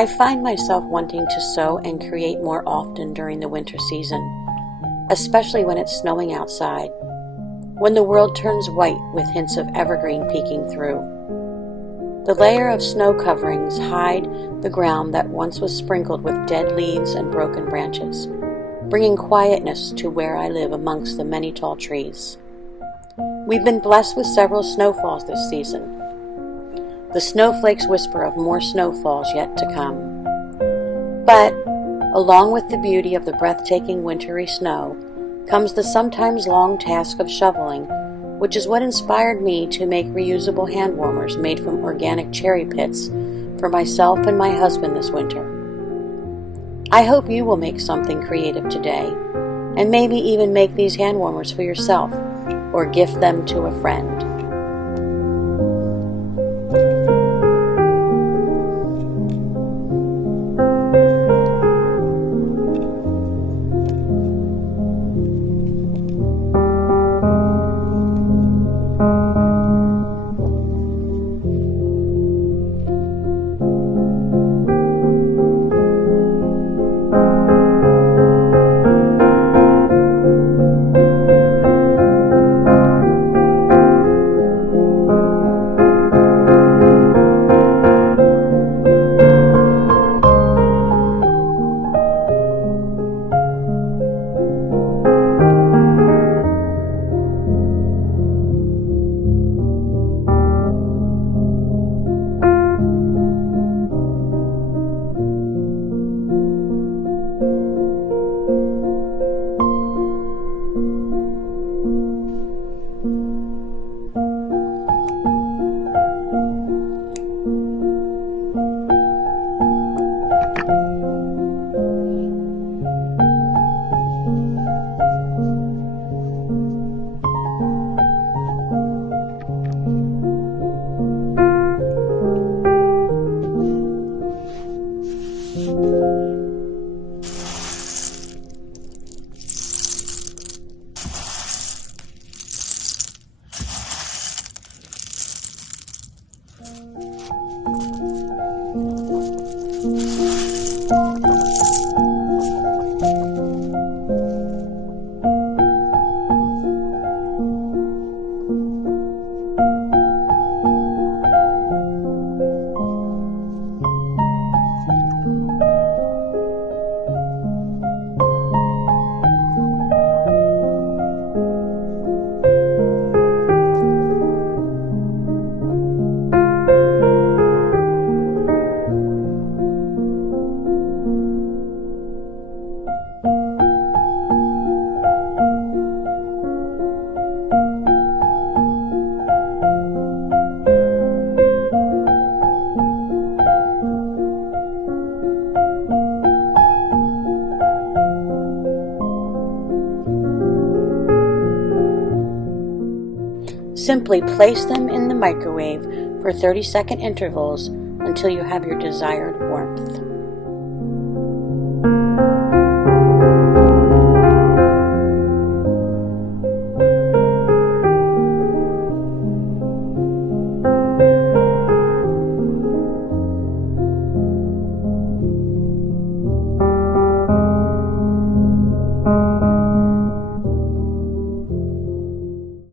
I find myself wanting to sew and create more often during the winter season, especially when it's snowing outside, when the world turns white with hints of evergreen peeking through. The layer of snow coverings hide the ground that once was sprinkled with dead leaves and broken branches, bringing quietness to where I live amongst the many tall trees. We've been blessed with several snowfalls this season. The snowflakes whisper of more snowfalls yet to come. But, along with the beauty of the breathtaking wintry snow, comes the sometimes long task of shoveling, which is what inspired me to make reusable hand warmers made from organic cherry pits for myself and my husband this winter. I hope you will make something creative today, and maybe even make these hand warmers for yourself, or gift them to a friend. Simply place them in the microwave for 30-second intervals until you have your desired warmth.